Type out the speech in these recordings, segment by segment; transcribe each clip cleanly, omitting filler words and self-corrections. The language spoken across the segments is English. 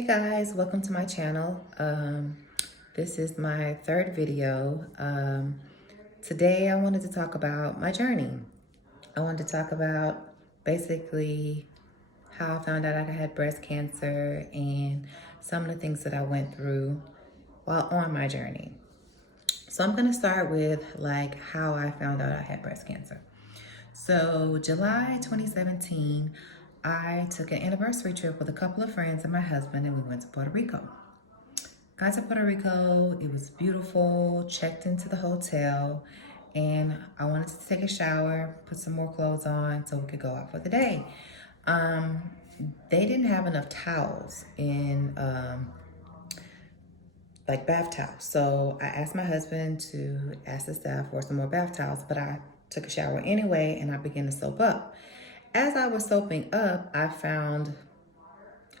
Hey guys, welcome to my channel. This is my third video. Today I wanted to talk about my journey. I wanted to talk about basically how I found out I had breast cancer and some of the things that I went through while on my journey. So I'm gonna start with like how I found out I had breast cancer. So July 2017, I took an anniversary trip with a couple of friends and my husband, and we went to Puerto Rico. Got to Puerto Rico, it was beautiful, checked into the hotel, and I wanted to take a shower, put some more clothes on so we could go out for the day. Um, they didn't have enough towels in like bath towels. So I asked my husband to ask the staff for some more bath towels, but I took a shower anyway and I began to soap up. As I was soaping up, I found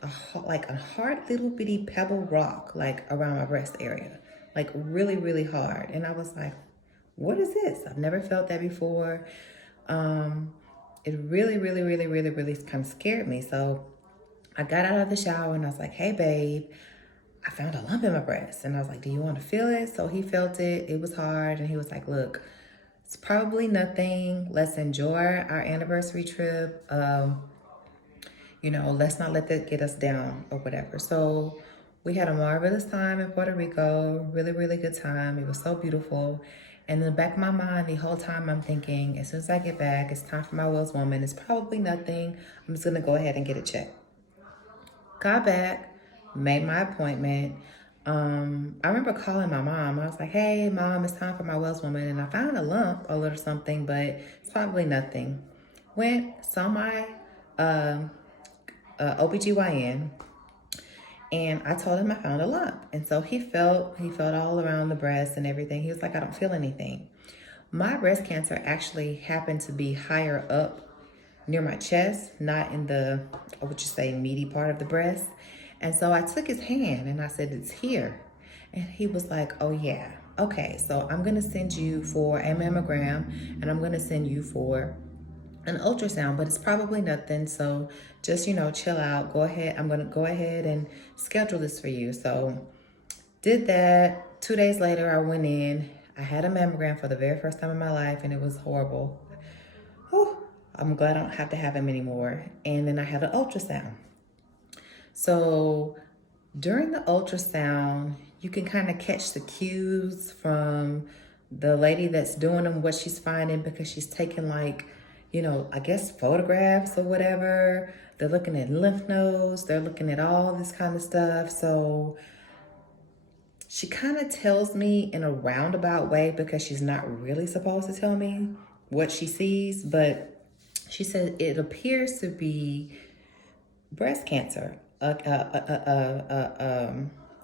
a hard little bitty pebble rock like around my breast area, like really, really hard. And I was like, what is this? I've never felt that before. It really kind of scared me. So I got out of the shower and I was like, hey babe, I found a lump in my breast. And I was like, do you want to feel it? So he felt it. It was hard. And he was like, look, it's probably nothing. Let's enjoy our anniversary trip. Let's not let that get us down or whatever. So we had a marvelous time in Puerto Rico, really good time. It was so beautiful. And in the back of my mind, the whole time I'm thinking, as soon as I get back, it's time for my Wills woman. It's probably nothing. I'm just gonna go ahead and get it checked. Got back, made my appointment. I remember calling my mom. I was like, hey mom, it's time for my Wells woman. And I found a lump, a little something, but it's probably nothing. Went, saw my OBGYN, and I told him I found a lump. And so he felt all around the breast and everything. He was like, I don't feel anything. My breast cancer actually happened to be higher up near my chest, not in the, meaty part of the breast. And so I took his hand and I said, it's here. And he was like, oh yeah, okay. So I'm gonna send you for a mammogram and I'm gonna send you for an ultrasound, but it's probably nothing. So just, chill out. Go ahead. I'm going to go ahead and schedule this for you. So did that. 2 days later, I went in. I had a mammogram for the very first time in my life, and it was horrible. Whew. I'm glad I don't have to have them anymore. And then I had an ultrasound. So during the ultrasound, you can kind of catch the cues from the lady that's doing them, what she's finding, because she's taking I guess photographs or whatever. They're looking at lymph nodes. They're looking at all this kind of stuff. So she kind of tells me in a roundabout way because she's not really supposed to tell me what she sees. But she said it appears to be breast cancer, a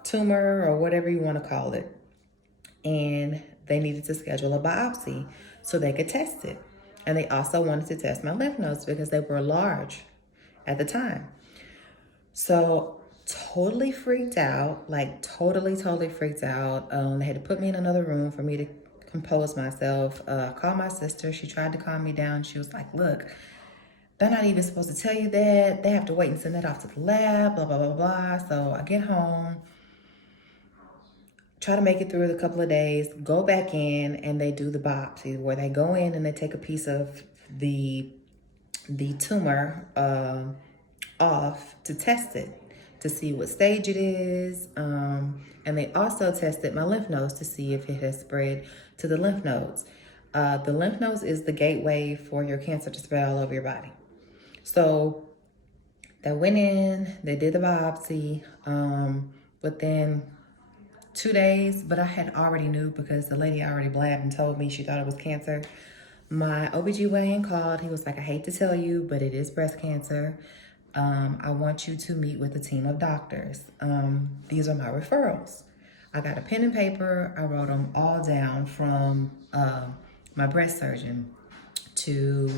tumor or whatever you want to call it. And they needed to schedule a biopsy so they could test it. And they also wanted to test my lymph nodes because they were large at the time. So totally freaked out, like totally freaked out. They had to put me in another room for me to compose myself. Called my sister. She tried to calm me down. She was like, look, they're not even supposed to tell you that. They have to wait and send that off to the lab, blah, blah, blah, blah. So I get home, try to make it through a couple of days, go back in, and they do the biopsy where they go in and they take a piece of the tumor off to test it, to see what stage it is. And they also tested my lymph nodes to see if it has spread to the lymph nodes. The lymph nodes is the gateway for your cancer to spread all over your body. So they went in, they did the biopsy, within 2 days, but I had already knew because the lady already blabbed and told me she thought it was cancer. My OBGYN called. He was like, I hate to tell you, but it is breast cancer. I want you to meet with a team of doctors. These are my referrals. I got a pen and paper. I wrote them all down from my breast surgeon to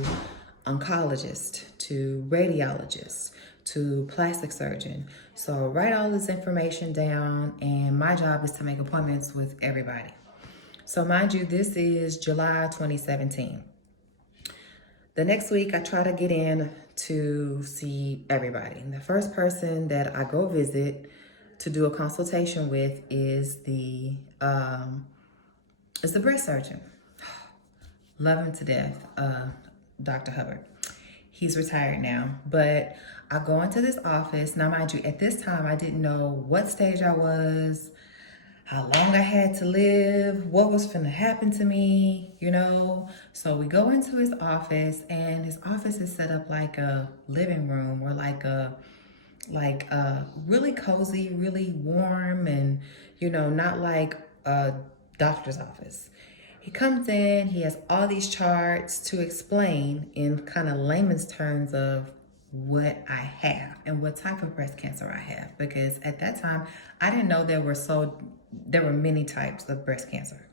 oncologist to radiologist to plastic surgeon. So write all this information down, and my job is to make appointments with everybody. So mind you, this is July 2017. The next week I try to get in to see everybody. And the first person that I go visit to do a consultation with is the breast surgeon. Love him to death, Dr. Hubbard. He's retired now, but I go into this office. Now, mind you, at this time, I didn't know what stage I was, how long I had to live, what was going to happen to me, you know. So we go into his office, and his office is set up like a living room, or like a really cozy, really warm, and, you know, not like a doctor's office. He comes in, he has all these charts to explain in kind of layman's terms of what I have and what type of breast cancer I have. Because at that time, I didn't know there were many types of breast cancer.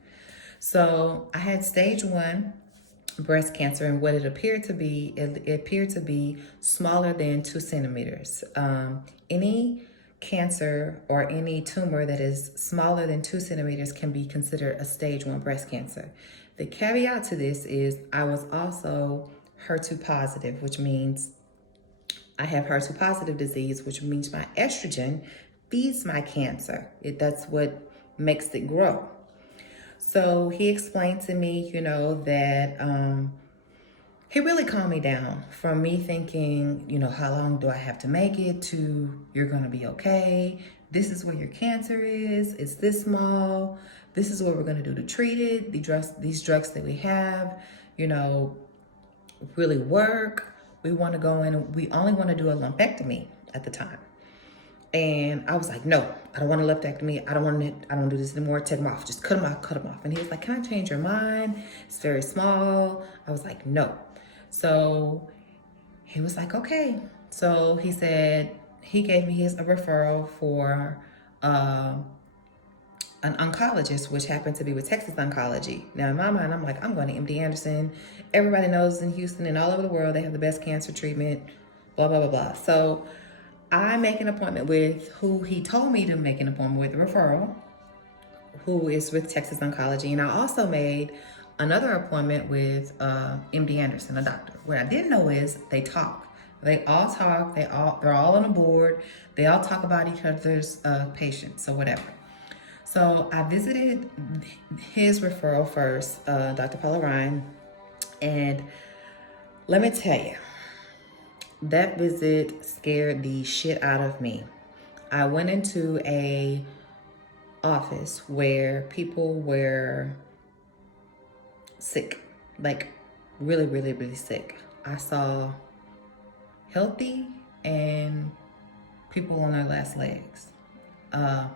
So I had stage 1 breast cancer, and what it appeared to be smaller than 2 centimeters. Any cancer or any tumor that is smaller than 2 centimeters can be considered a stage 1 breast cancer. The caveat to this is I was also HER2 positive, which means I have HER2 positive disease, which means my estrogen feeds my cancer. That's what makes it grow. So he explained to me, you know, that he really calmed me down from me thinking, you know, how long do I have to make it, to you're going to be okay. This is where your cancer is. It's this small. This is what we're going to do to treat it. These drugs that we have, you know, really work. We want to go in and we only want to do a lumpectomy at the time. And I was like, no, I don't want a lumpectomy. I don't do this anymore. Take them off. Just cut them off. And he was like, can I change your mind? It's very small. I was like, no. So he was like, okay. So he said, he gave me a referral for an oncologist, which happened to be with Texas Oncology. Now, in my mind, I'm like, I'm going to MD Anderson. Everybody knows in Houston and all over the world, they have the best cancer treatment, blah, blah, blah, blah. So I make an appointment with who he told me to make an appointment with, a referral, who is with Texas Oncology. And I also made another appointment with MD Anderson, a doctor. What I didn't know is they talk. They all talk. They're all on a board. They all talk about each other's patients or whatever. So I visited his referral first, Dr. Paula Ryan, and let me tell you, that visit scared the shit out of me. I went into a office where people were sick, like really, really, really sick. I saw healthy and people on their last legs.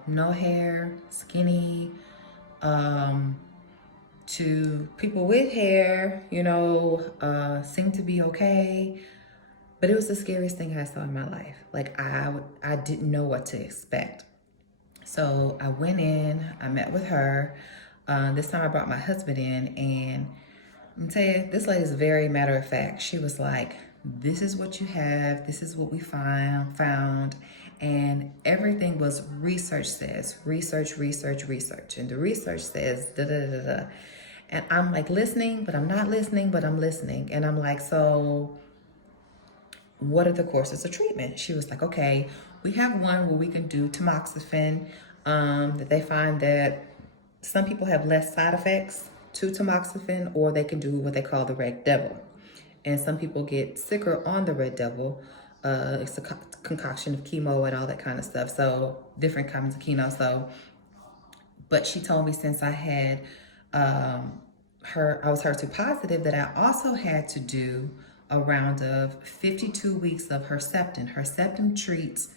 No hair, skinny, to people with hair, you know, seemed to be okay. But it was the scariest thing I saw in my life. Like I didn't know what to expect. So I went in, I met with her. This time I brought my husband in, and I'm gonna tell you, this lady's very matter of fact. She was like, this is what you have, this is what we found, and everything was research says, research. And the research says, da da da da. And I'm like listening, but I'm not listening, but I'm listening. And I'm like, so what are the courses of treatment? She was like, okay, we have one where we can do tamoxifen, that they find that some people have less side effects to tamoxifen, or they can do what they call the Red Devil. And some people get sicker on the Red Devil. It's a concoction of chemo and all that kind of stuff. So different kinds of chemo. So, but she told me since I had I was HER2 positive, that I also had to do a round of 52 weeks of Herceptin. Herceptin treats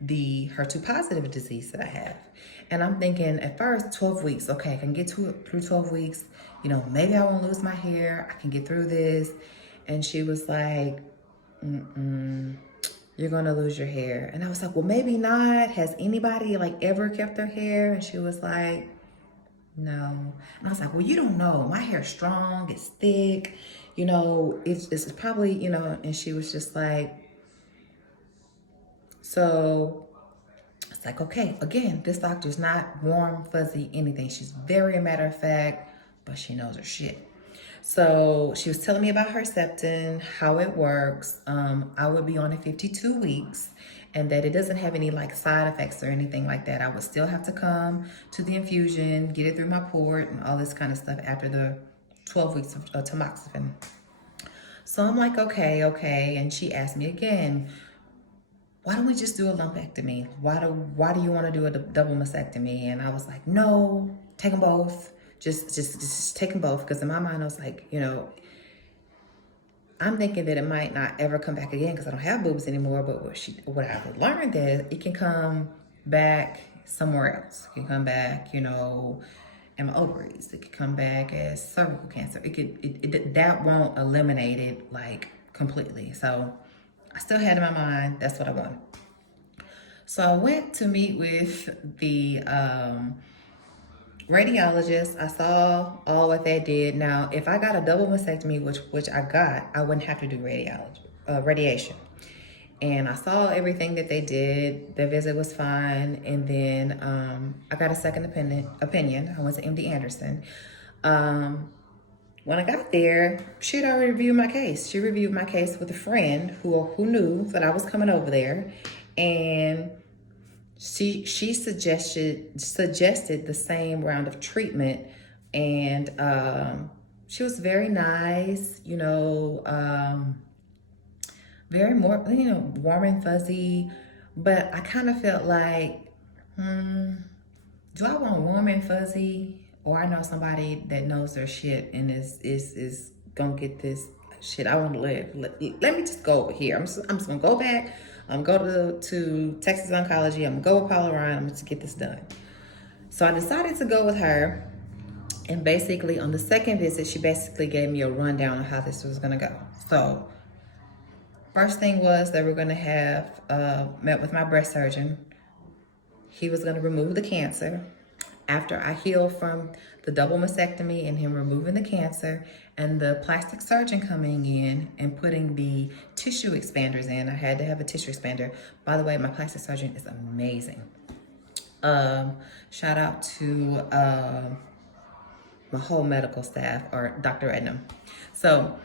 the HER2 positive disease that I have. And I'm thinking at first 12 weeks, okay, I can get through 12 weeks. You know, maybe I won't lose my hair. I can get through this. And she was like, you're gonna lose your hair. And I was like, well, maybe not. Has anybody like ever kept their hair? And she was like, no. And I was like, well, you don't know. My hair's strong, it's thick, you know, it's probably, you know. And she was just like, so it's like, okay, again, this doctor's not warm, fuzzy, anything. She's very a matter of fact, but she knows her shit. So she was telling me about Herceptin, how it works. I would be on it 52 weeks, and that it doesn't have any like side effects or anything like that. I would still have to come to the infusion, get it through my port, and all this kind of stuff after the 12 weeks of tamoxifen. So I'm like, okay, okay. And she asked me again, why don't we just do a lumpectomy? Why do you want to do a double mastectomy? And I was like, no, take them both. Just take them both. Because in my mind, I was like, I'm thinking that it might not ever come back again because I don't have boobs anymore. But what I've learned is it can come back somewhere else. It can come back, in my ovaries. It could come back as cervical cancer. That won't eliminate it like completely. So I still had in my mind, that's what I wanted. So I went to meet with the radiologist. I saw all what they did. Now, if I got a double mastectomy, which I got, I wouldn't have to do radiation. And I saw everything that they did. The visit was fine. And then I got a second opinion. I went to MD Anderson. When I got there, she had already reviewed my case. She reviewed my case with a friend who knew that I was coming over there, and she suggested the same round of treatment, and she was very nice, very more, warm and fuzzy. But I kind of felt like, do I want warm and fuzzy? Or I know somebody that knows their shit and is gonna get this shit. I want to live. Let me just go over here. I'm just gonna go back. I'm gonna go to Texas Oncology. I'm gonna go with Paula Ryan. I'm gonna get this done. So I decided to go with her. And basically on the second visit, she basically gave me a rundown of how this was gonna go. So first thing was that we're gonna have met with my breast surgeon. He was gonna remove the cancer. After I healed from the double mastectomy and him removing the cancer and the plastic surgeon coming in and putting the tissue expanders in, I had to have a tissue expander. By the way, my plastic surgeon is amazing. Shout out to my whole medical staff, or Dr. Ednam. So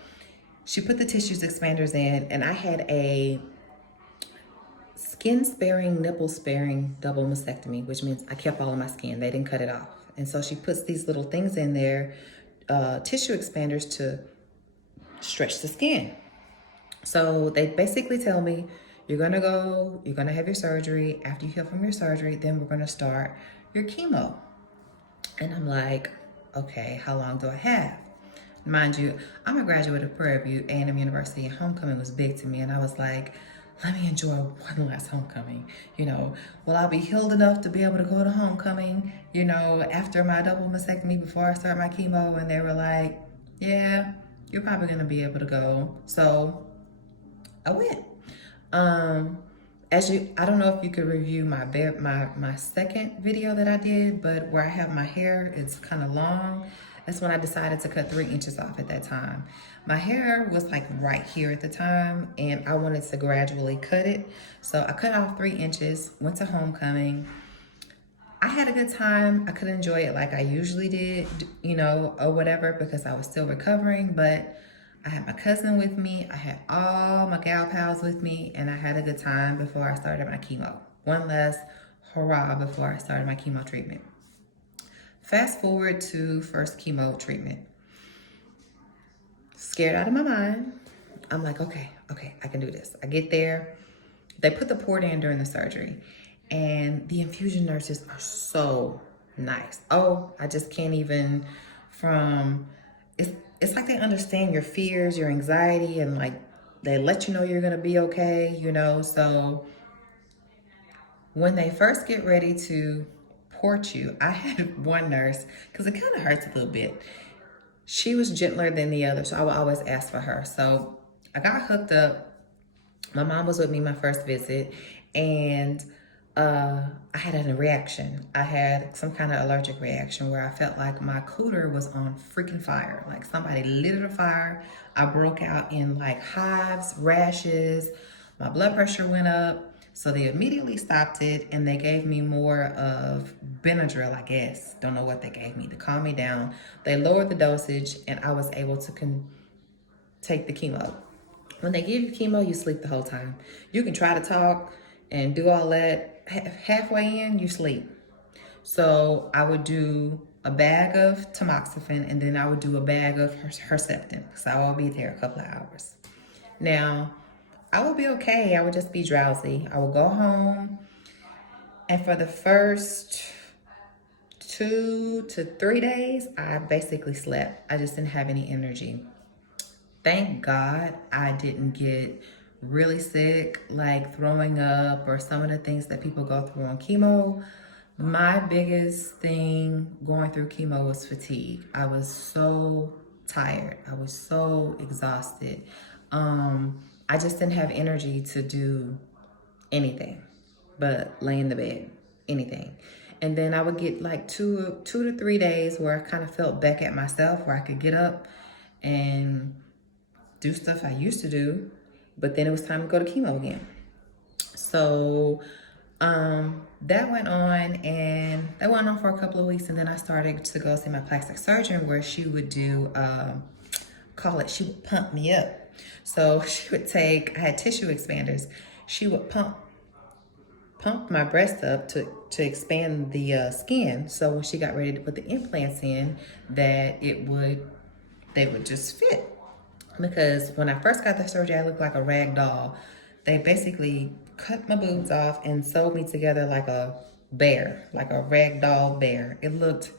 she put the tissue expanders in, and I had a skin-sparing, nipple-sparing double mastectomy, which means I kept all of my skin. They didn't cut it off. And so she puts these little things in there, tissue expanders, to stretch the skin. So they basically tell me, you're gonna have your surgery. After you heal from your surgery, then we're gonna start your chemo. And I'm like, okay, how long do I have? Mind you, I'm a graduate of Prairie View A&M University, and homecoming was big to me. And I was like, let me enjoy one last homecoming. Will I be healed enough to be able to go to homecoming, after my double mastectomy before I start my chemo? And they were like, yeah, you're probably gonna be able to go. So I went. I don't know if you could review my second video that I did, but where I have my hair, it's kind of long. That's when I decided to cut 3 inches off at that time. My hair was like right here at the time, and I wanted to gradually cut it. So I cut off 3 inches, went to homecoming. I had a good time. I could enjoy it like I usually did, or whatever, because I was still recovering. But I had my cousin with me. I had all my gal pals with me, and I had a good time before I started my chemo. One last hurrah before I started my chemo treatment. Fast forward to first chemo treatment. Scared out of my mind. I'm like, okay, I can do this. I get there. They put the port in during the surgery, and the infusion nurses are so nice. Oh, I just can't even it's like they understand your fears, your anxiety, and like they let you know you're gonna be okay, So when they first get ready to port you, I had one nurse, because it kind of hurts a little bit. She was gentler than the other, so I would always ask for her. So I got hooked up. My mom was with me my first visit, and I had a reaction. I had some kind of allergic reaction where I felt like my cooter was on freaking fire. Like somebody lit it on fire. I broke out in like hives, rashes. My blood pressure went up. So they immediately stopped it and they gave me more of Benadryl, I guess. Don't know what they gave me to calm me down. They lowered the dosage and I was able to take the chemo. When they give you chemo, you sleep the whole time. You can try to talk and do all that. Halfway in, you sleep. So I would do a bag of tamoxifen and then I would do a bag of Herceptin. So I will be there a couple of hours. Now, I would be okay. I would just be drowsy. I would go home, and for the first 2 to 3 days, I basically slept. I just didn't have any energy. Thank God I didn't get really sick, like throwing up or some of the things that people go through on chemo. My biggest thing going through chemo was fatigue. I was so tired. I was so exhausted. I just didn't have energy to do anything but lay in the bed, anything. And then I would get like 2 to 3 days where I kind of felt back at myself, where I could get up and do stuff I used to do, but then it was time to go to chemo again. So that went on for a couple of weeks, and then I started to go see my plastic surgeon, where she would do she would pump me up. So she would I had tissue expanders. She would pump my breast up to expand the skin. So when she got ready to put the implants in, that they would just fit. Because when I first got the surgery, I looked like a rag doll. They basically cut my boobs off and sewed me together like a bear, like a rag doll bear. It looked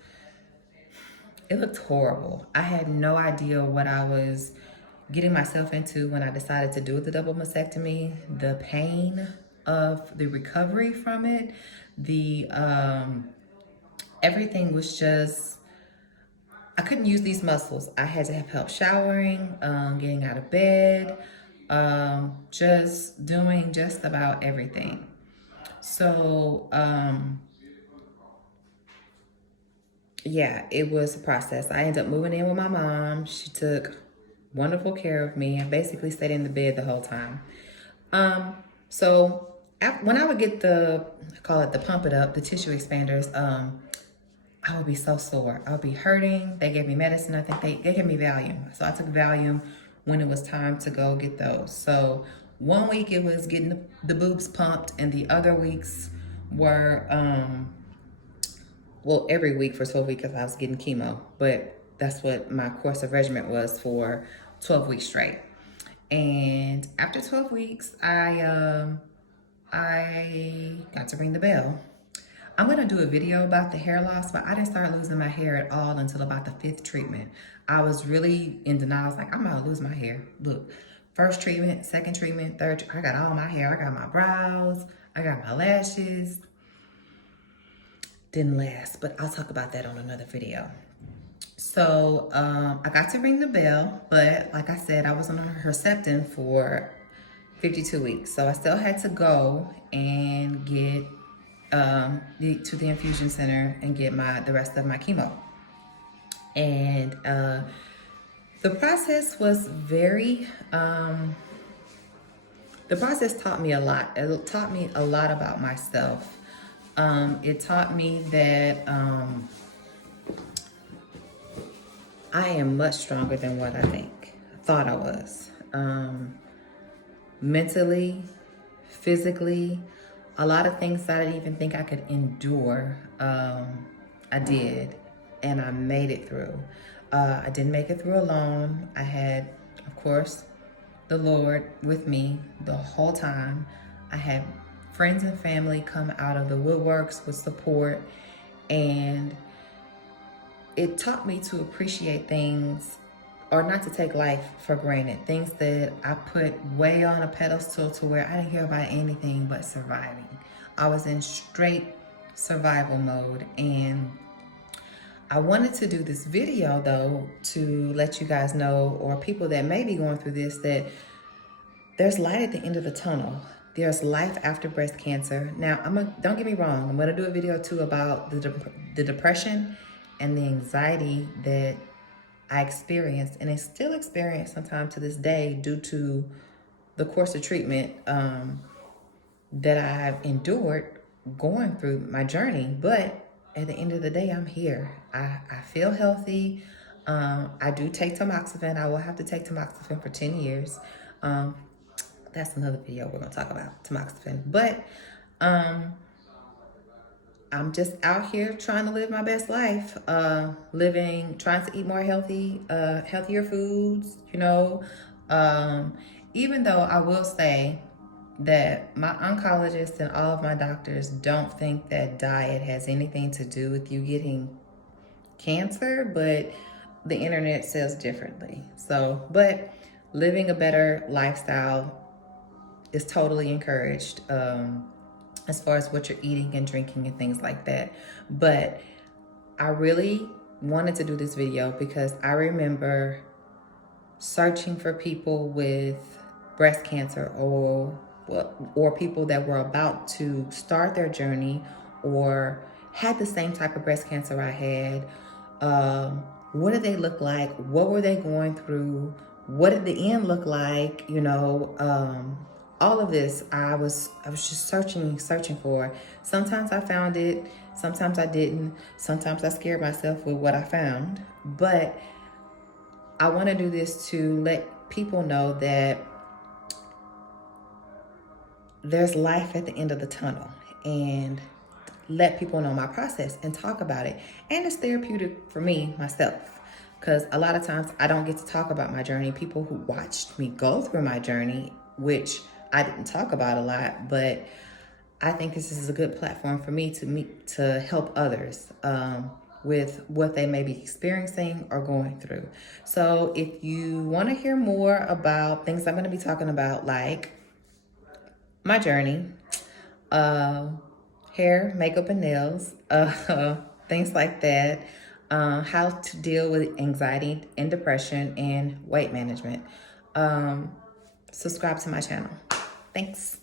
horrible. I had no idea what I was getting myself into when I decided to do the double mastectomy. The pain of the recovery from it, everything was just, I couldn't use these muscles. I had to have help showering, getting out of bed, just doing just about everything. So, yeah, it was a process. I ended up moving in with my mom. She took wonderful care of me. I basically stayed in the bed the whole time. So when I would get call it the pump it up, the tissue expanders, I would be so sore. I would be hurting. They gave me medicine. I think they gave me Valium. So I took Valium when it was time to go get those. So one week it was getting the boobs pumped, and the other weeks were, every week for 12 weeks because I was getting chemo. But that's what my course of regimen was for 12 weeks straight. And after 12 weeks, I got to ring the bell. I'm gonna do a video about the hair loss, but I didn't start losing my hair at all until about the 5th treatment. I was really in denial. I was like, I'm gonna lose my hair. Look, first treatment, second treatment, third, I got all my hair. I got my brows, I got my lashes. Didn't last, but I'll talk about that on another video. So I got to ring the bell, but like I said, I was on Herceptin for 52 weeks. So I still had to go and get to the infusion center and get the rest of my chemo. And the process was the process taught me a lot. It taught me a lot about myself. It taught me that I am much stronger than what I thought I was. Mentally, physically, a lot of things that I didn't even think I could endure, I did, and I made it through. I didn't make it through alone. I had, of course, the Lord with me the whole time. I had friends and family come out of the woodworks with support, and it taught me to appreciate things, or not to take life for granted. Things that I put way on a pedestal to where I didn't care about anything but surviving. I was in straight survival mode, and I wanted to do this video though to let you guys know, or people that may be going through this, that there's light at the end of the tunnel. There's life after breast cancer. Now, don't get me wrong, I'm gonna do a video too about the depression and the anxiety that I experienced, and I still experience sometimes to this day due to the course of treatment that I've endured going through my journey. But at the end of the day, I'm here. I feel healthy. I do take tamoxifen. I will have to take tamoxifen for 10 years. That's another video we're going to talk about, tamoxifen. But I'm just out here trying to live my best life, trying to eat more healthier foods, even though I will say that my oncologist and all of my doctors don't think that diet has anything to do with you getting cancer, but the internet says differently. But living a better lifestyle is totally encouraged. As far as what you're eating and drinking and things like that. But I really wanted to do this video because I remember searching for people with breast cancer or people that were about to start their journey or had the same type of breast cancer I had. What did they look like? What were they going through? What did the end look like? All of this I was just searching for. Sometimes I found it, sometimes I didn't. Sometimes I scared myself with what I found. But I want to do this to let people know that there's life at the end of the tunnel, and let people know my process and talk about it. And it's therapeutic for me, myself, because a lot of times I don't get to talk about my journey. People who watched me go through my journey, which I didn't talk about a lot, but I think this is a good platform for me to help others with what they may be experiencing or going through. So if you want to hear more about things I'm going to be talking about, like my journey, hair, makeup, and nails, things like that, how to deal with anxiety and depression and weight management, subscribe to my channel. Thanks.